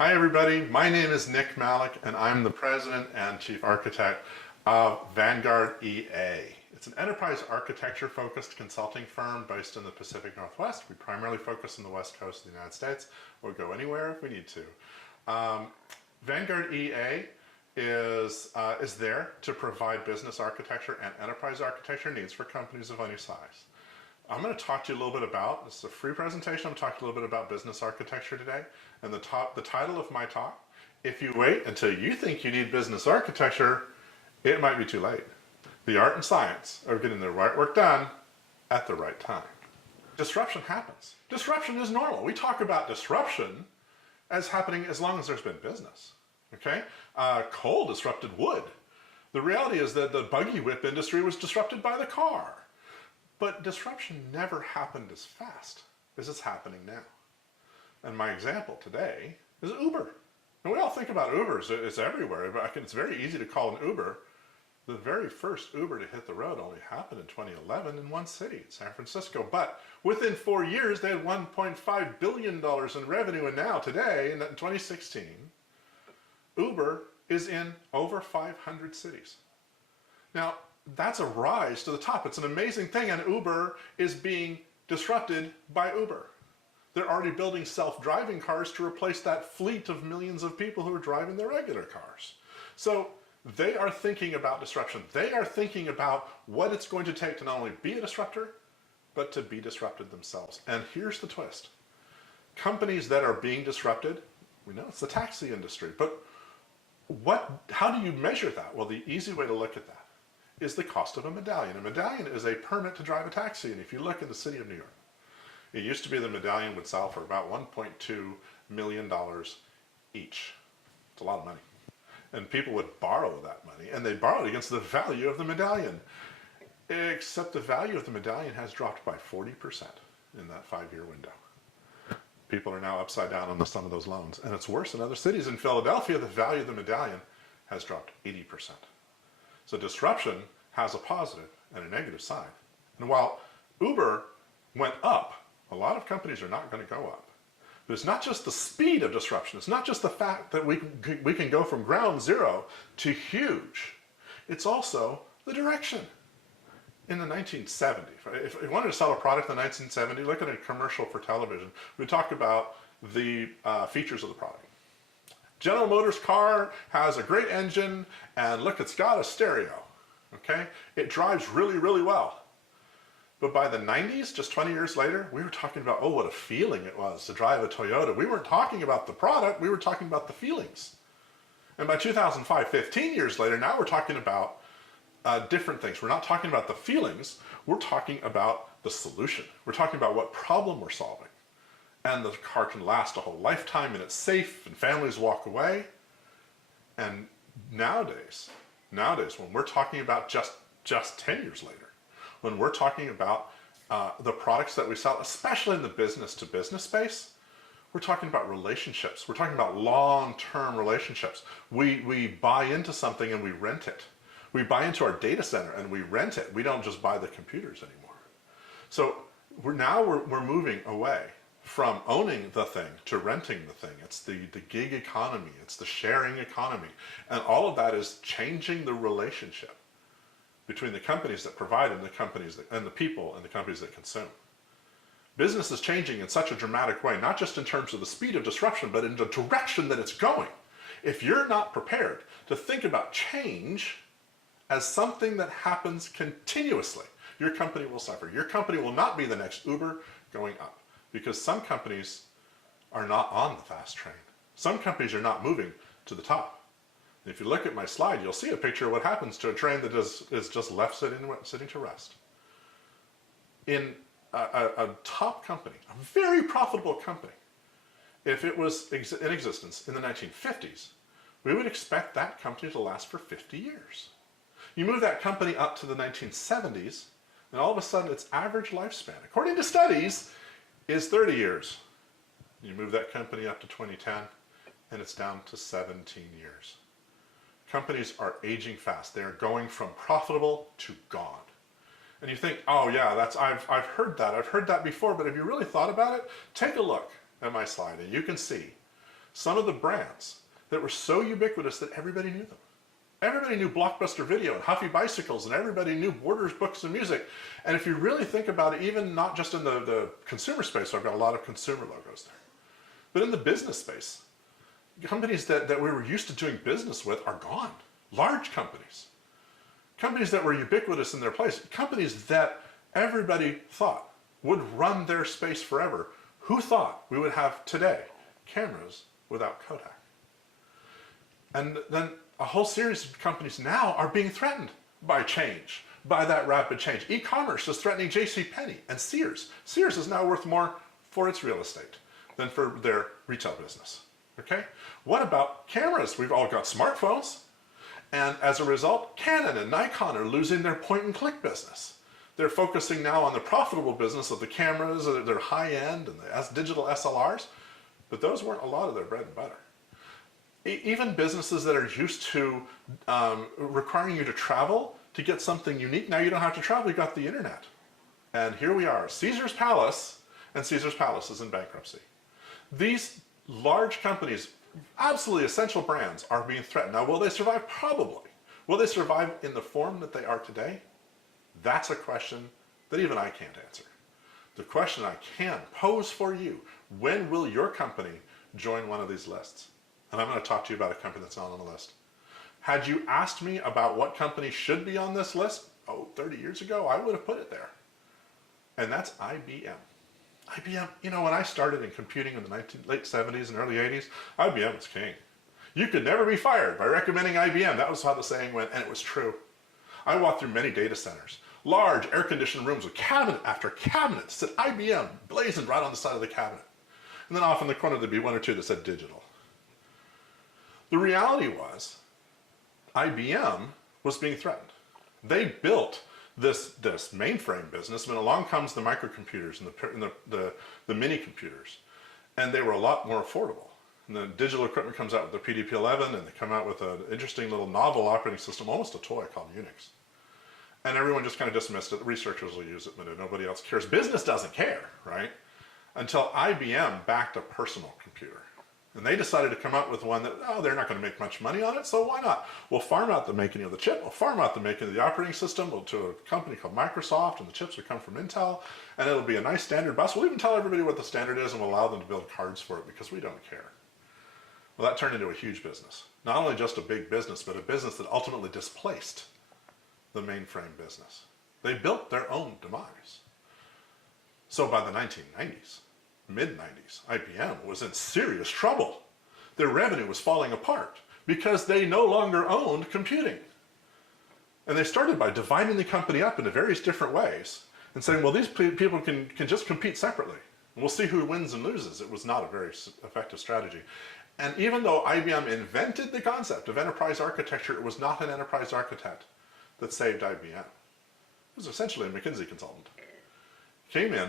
Hi everybody, my name is Nick Malik and I'm the President and Chief Architect of Vanguard EA. It's an enterprise architecture focused consulting firm based in the Pacific Northwest. We primarily focus on the West Coast of the United States. We'll go anywhere if we need to. Vanguard EA is there to provide business architecture and enterprise architecture needs for companies of any size. I'm going to talk to you a little bit about, this is a free presentation, I'm talking a little bit about business architecture today. And the title of my talk, if you wait until you think you need business architecture, it might be too late. The art and science of getting the right work done at the right time. Disruption happens. Disruption is normal. We talk about disruption as happening as long as there's been business. Okay? Coal disrupted wood. The reality is that the buggy whip industry was disrupted by the car. But disruption never happened as fast as it's happening now. And my example today is Uber. And we all think about Ubers, it's everywhere, but it's very easy to call an Uber. The very first Uber to hit the road only happened in 2011 in one city, San Francisco. But within 4 years, they had $1.5 billion in revenue. And now today, in 2016, Uber is in over 500 cities. Now, that's a rise to the top. It's an amazing thing, and Uber is being disrupted by Uber. They're already building self-driving cars to replace that fleet of millions of people who are driving their regular cars. So they are thinking about disruption. They are thinking about what it's going to take to not only be a disruptor, but to be disrupted themselves. And here's the twist. Companies that are being disrupted, we know it's the taxi industry, but how do you measure that? Well, the easy way to look at that is the cost of a medallion. A medallion is a permit to drive a taxi, and if you look in the city of New York, it used to be the medallion would sell for about $1.2 million each. It's a lot of money. And people would borrow that money, and they borrowed against the value of the medallion. Except the value of the medallion has dropped by 40% in that 5-year window. People are now upside down on some of those loans. And it's worse in other cities. In Philadelphia, the value of the medallion has dropped 80%. So disruption has a positive and a negative side. And while Uber went up, a lot of companies are not going to go up. But it's not just the speed of disruption. It's not just the fact that we can go from ground zero to huge. It's also the direction. In the 1970s, if you wanted to sell a product in the 1970s, look at a commercial for television. We talk about the features of the product. General Motors car has a great engine, and look, it's got a stereo, okay? It drives really, really well. But by the 90s, just 20 years later, we were talking about, oh, what a feeling it was to drive a Toyota. We weren't talking about the product, we were talking about the feelings. And by 2005, 15 years later, now we're talking about different things. We're not talking about the feelings, we're talking about the solution. We're talking about what problem we're solving. And the car can last a whole lifetime, and it's safe, and families walk away. And nowadays, when we're talking about just 10 years later, when we're talking about the products that we sell, especially in the business-to-business space, we're talking about relationships. We're talking about long-term relationships. We buy into something and we rent it. We buy into our data center and we rent it. We don't just buy the computers anymore. So we're moving away from owning the thing to renting the thing. It's the gig economy, it's the sharing economy. And all of that is changing the relationship between the companies that provide and the companies and the people and the companies that consume. Business is changing in such a dramatic way, not just in terms of the speed of disruption, but in the direction that it's going. If you're not prepared to think about change as something that happens continuously, your company will suffer. Your company will not be the next Uber going up. Because some companies are not on the fast train. Some companies are not moving to the top. And if you look at my slide, you'll see a picture of what happens to a train that is just left sitting to rest. In a top company, a very profitable company, if it was in existence in the 1950s, we would expect that company to last for 50 years. You move that company up to the 1970s, and all of a sudden its average lifespan, according to studies, is 30 years. You move that company up to 2010, and it's down to 17 years. Companies are aging fast. They're going from profitable to gone. And you think, oh yeah, I've heard that before, but have you really thought about it? Take a look at my slide, and you can see some of the brands that were so ubiquitous that everybody knew them. Everybody knew Blockbuster Video and Huffy Bicycles, and everybody knew Borders Books and Music. And if you really think about it, even not just in the consumer space, so I've got a lot of consumer logos there, but in the business space, companies that we were used to doing business with are gone. Large companies. Companies that were ubiquitous in their place. Companies that everybody thought would run their space forever. Who thought we would have today cameras without Kodak? And then a whole series of companies now are being threatened by change, by that rapid change. E-commerce is threatening JCPenney and Sears. Sears is now worth more for its real estate than for their retail business. Okay? What about cameras? We've all got smartphones. And as a result, Canon and Nikon are losing their point-and-click business. They're focusing now on the profitable business of the cameras, their high-end and the digital SLRs, but those weren't a lot of their bread and butter. Even businesses that are used to requiring you to travel to get something unique, now you don't have to travel, you've got the internet. And here we are, Caesar's Palace, and Caesar's Palace is in bankruptcy. These large companies, absolutely essential brands, are being threatened. Now, will they survive? Probably. Will they survive in the form that they are today? That's a question that even I can't answer. The question I can pose for you, when will your company join one of these lists? And I'm going to talk to you about a company that's not on the list. Had you asked me about what company should be on this list, 30 years ago, I would have put it there. And that's IBM. IBM, you know, when I started in computing in the late 70s and early 80s, IBM was king. You could never be fired by recommending IBM. That was how the saying went, and it was true. I walked through many data centers, large air-conditioned rooms with cabinet after cabinet that said IBM blazoned right on the side of the cabinet. And then off in the corner there'd be one or two that said digital. The reality was, IBM was being threatened. They built this mainframe business, when along comes the microcomputers and the mini computers, and they were a lot more affordable. And the digital equipment comes out with the PDP-11, and they come out with an interesting little novel operating system, almost a toy called Unix. And everyone just kind of dismissed it. The researchers will use it, but nobody else cares. Business doesn't care, right? Until IBM backed a personal computer. And they decided to come out with one that, they're not going to make much money on it, so why not? We'll farm out the making of the chip, we'll farm out the making of the operating system to a company called Microsoft, and the chips will come from Intel, and it'll be a nice standard bus. We'll even tell everybody what the standard is, and we'll allow them to build cards for it because we don't care. Well, that turned into a huge business. Not only just a big business, but a business that ultimately displaced the mainframe business. They built their own demise. So by the 1990s, mid-90s, IBM was in serious trouble. Their revenue was falling apart because they no longer owned computing. And they started by dividing the company up into various different ways and saying, well, these people can just compete separately. And we'll see who wins and loses. It was not a very effective strategy. And even though IBM invented the concept of enterprise architecture, it was not an enterprise architect that saved IBM. It was essentially a McKinsey consultant. Came in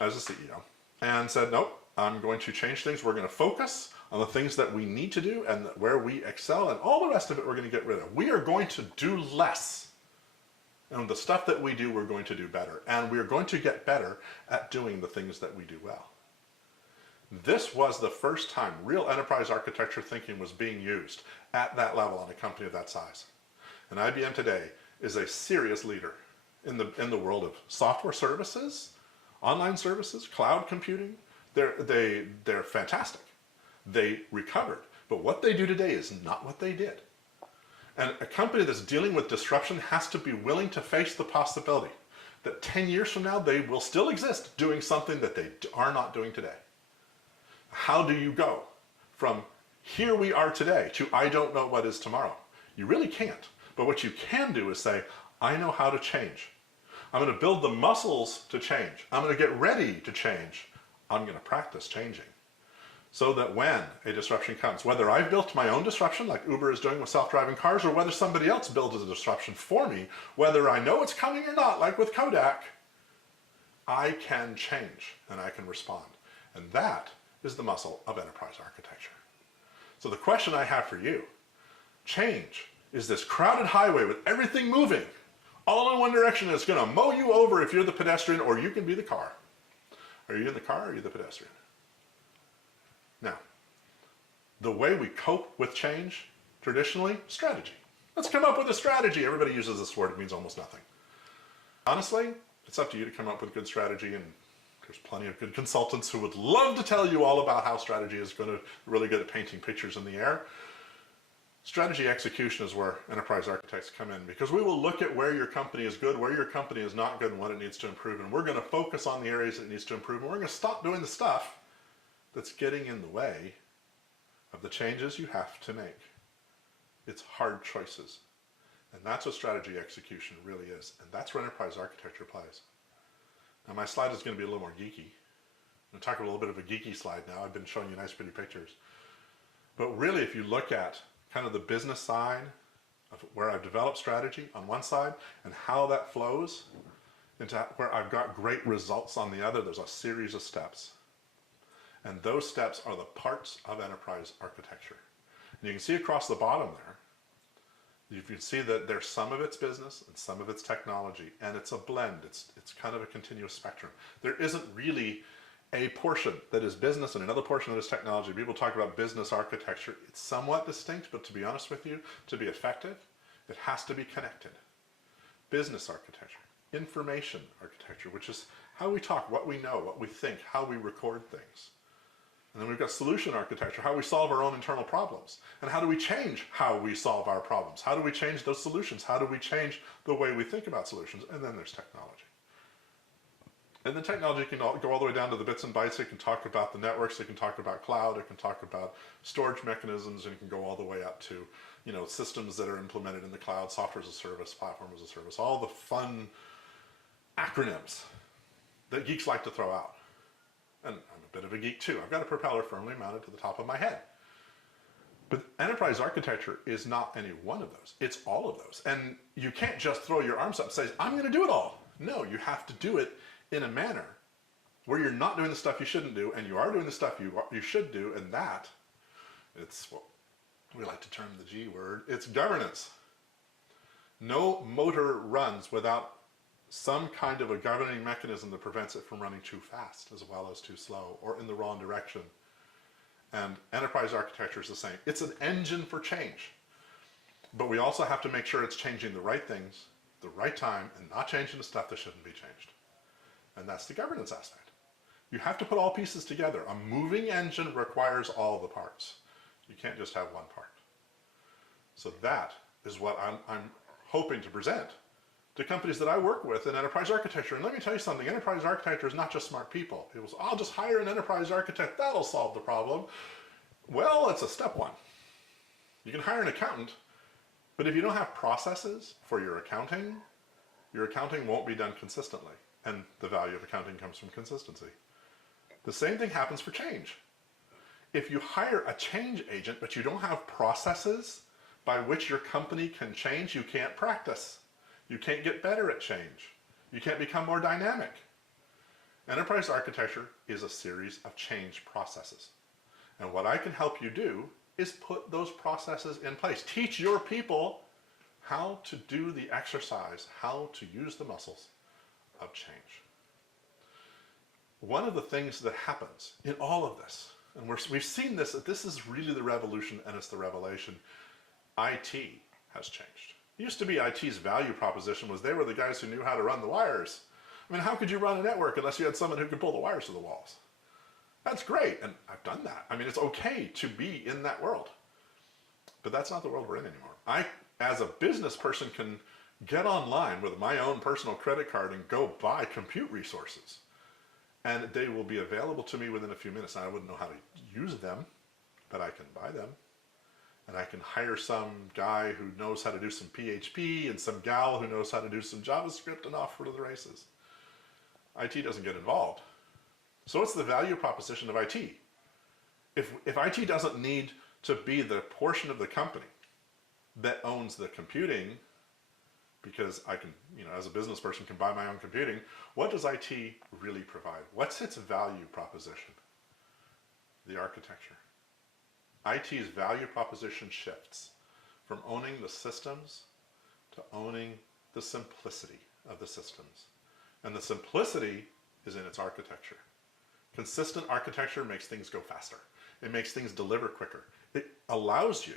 as a CEO and said, nope, I'm going to change things. We're going to focus on the things that we need to do and where we excel, and all the rest of it we're going to get rid of. We are going to do less. And the stuff that we do, we're going to do better. And we're going to get better at doing the things that we do well. This was the first time real enterprise architecture thinking was being used at that level on a company of that size. And IBM today is a serious leader in the world of software services, online services, cloud computing. They're fantastic. They recovered. But what they do today is not what they did. And a company that's dealing with disruption has to be willing to face the possibility that 10 years from now, they will still exist doing something that they are not doing today. How do you go from here we are today to I don't know what is tomorrow? You really can't. But what you can do is say, I know how to change. I'm going to build the muscles to change. I'm going to get ready to change. I'm going to practice changing. So that when a disruption comes, whether I've built my own disruption like Uber is doing with self-driving cars, or whether somebody else builds a disruption for me, whether I know it's coming or not, like with Kodak, I can change and I can respond. And that is the muscle of enterprise architecture. So the question I have for you, change is this crowded highway with everything moving all in one direction, and it's going to mow you over if you're the pedestrian, or you can be the car. Are you in the car or are you the pedestrian? Now, the way we cope with change, traditionally, strategy. Let's come up with a strategy. Everybody uses this word, it means almost nothing. Honestly, it's up to you to come up with good strategy, and there's plenty of good consultants who would love to tell you all about how strategy is going to really good at painting pictures in the air. Strategy execution is where enterprise architects come in, because we will look at where your company is good, where your company is not good, and what it needs to improve, and we're going to focus on the areas that it needs to improve, and we're going to stop doing the stuff that's getting in the way of the changes you have to make. It's hard choices. And that's what strategy execution really is. And that's where enterprise architecture plays. Now my slide is going to be a little more geeky. I'm going to talk a little bit of a geeky slide now. I've been showing you nice pretty pictures. But really, if you look at kind of the business side of where I've developed strategy on one side and how that flows into where I've got great results on the other, there's a series of steps. And those steps are the parts of enterprise architecture. And you can see across the bottom there, you can see that there's some of it's business and some of it's technology, and it's a blend. It's kind of a continuous spectrum. There isn't really a portion that is business and another portion that is technology. People talk about business architecture. It's somewhat distinct, but to be honest with you, to be effective, it has to be connected. Business architecture, information architecture, which is how we talk, what we know, what we think, how we record things. And then we've got solution architecture, how we solve our own internal problems. And how do we change how we solve our problems? How do we change those solutions? How do we change the way we think about solutions? And then there's technology. And then technology can go all the way down to the bits and bytes. It can talk about the networks, it can talk about cloud, it can talk about storage mechanisms, and it can go all the way up to, systems that are implemented in the cloud, software as a service, platform as a service, all the fun acronyms that geeks like to throw out. And I'm a bit of a geek too. I've got a propeller firmly mounted to the top of my head. But enterprise architecture is not any one of those. It's all of those. And you can't just throw your arms up and say, I'm going to do it all. No, you have to do it in a manner where you're not doing the stuff you shouldn't do, and you are doing the stuff you should do, and it's what we like to term the G word. It's governance. No motor runs without some kind of a governing mechanism that prevents it from running too fast as well as too slow or in the wrong direction. And enterprise architecture is the same. It's an engine for change. But we also have to make sure it's changing the right things, the right time, and not changing the stuff that shouldn't be changed. And that's the governance aspect. You have to put all pieces together. A moving engine requires all the parts. You can't just have one part. So that is what I'm hoping to present to companies that I work with in enterprise architecture. And let me tell you something, enterprise architecture is not just smart people. People say, I'll just hire an enterprise architect, that'll solve the problem. Well, it's a step one. You can hire an accountant, but if you don't have processes for your accounting won't be done consistently. And the value of accounting comes from consistency. The same thing happens for change. If you hire a change agent, but you don't have processes by which your company can change, you can't practice. You can't get better at change. You can't become more dynamic. Enterprise architecture is a series of change processes. And what I can help you do is put those processes in place. Teach your people how to do the exercise, how to use the muscles of change. One of the things that happens in all of this, and we've seen this, that this is really the revolution and it's the revelation, IT has changed. It used to be IT's value proposition was they were the guys who knew how to run the wires. I mean, how could you run a network unless you had someone who could pull the wires to the walls? That's great, and I've done that. I mean, it's okay to be in that world. But that's not the world we're in anymore. I, as a business person, can get online with my own personal credit card and go buy compute resources. And they will be available to me within a few minutes. Now, I wouldn't know how to use them, but I can buy them. And I can hire some guy who knows how to do some PHP and some gal who knows how to do some JavaScript, and off to the races. IT doesn't get involved. So what's the value proposition of IT? If IT doesn't need to be the portion of the company that owns the computing, because I can, as a business person can buy my own computing, what does IT really provide? What's its value proposition? The architecture. IT's value proposition shifts from owning the systems to owning the simplicity of the systems. And the simplicity is in its architecture. Consistent architecture makes things go faster. It makes things deliver quicker. It allows you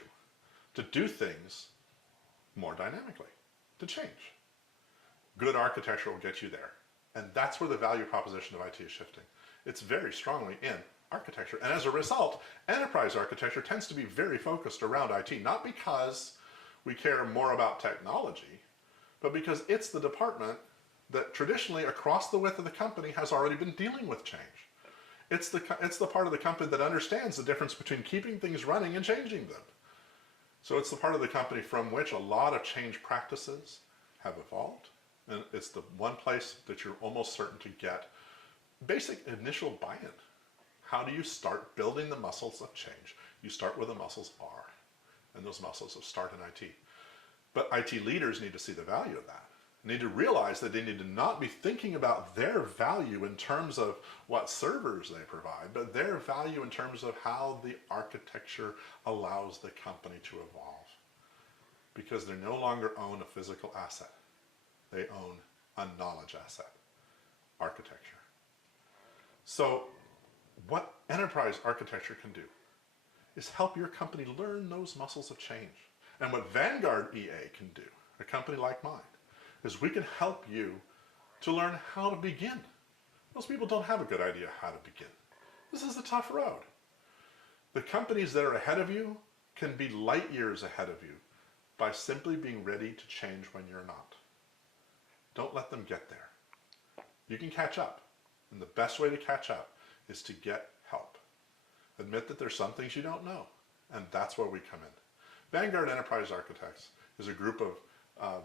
to do things more dynamically, to change. Good architecture will get you there. And that's where the value proposition of IT is shifting. It's very strongly in architecture. And as a result, enterprise architecture tends to be very focused around IT, not because we care more about technology, but because it's the department that traditionally across the width of the company has already been dealing with change. It's the part of the company that understands the difference between keeping things running and changing them. So it's the part of the company from which a lot of change practices have evolved. And it's the one place that you're almost certain to get basic initial buy-in. How do you start building the muscles of change? You start where the muscles are. And those muscles start in IT. But IT leaders need to see the value of that. Need to realize that they need to not be thinking about their value in terms of what servers they provide, but their value in terms of how the architecture allows the company to evolve. Because they no longer own a physical asset. They own a knowledge asset, architecture. So what enterprise architecture can do is help your company learn those muscles of change. And what Vanguard EA can do, a company like mine, is we can help you to learn how to begin. Most people don't have a good idea how to begin. This is a tough road. The companies that are ahead of you can be light years ahead of you by simply being ready to change when you're not. Don't let them get there. You can catch up. And the best way to catch up is to get help. Admit that there's some things you don't know. And that's where we come in. Vanguard Enterprise Architects is a group of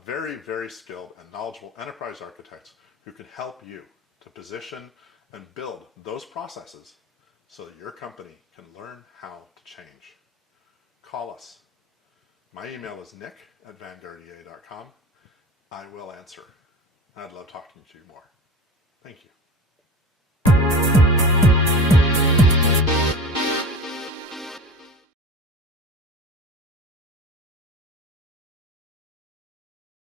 very, very skilled and knowledgeable enterprise architects who can help you to position and build those processes so that your company can learn how to change. Call us. My email is nick@vanguardea.com. I will answer. I'd love talking to you more. Thank you.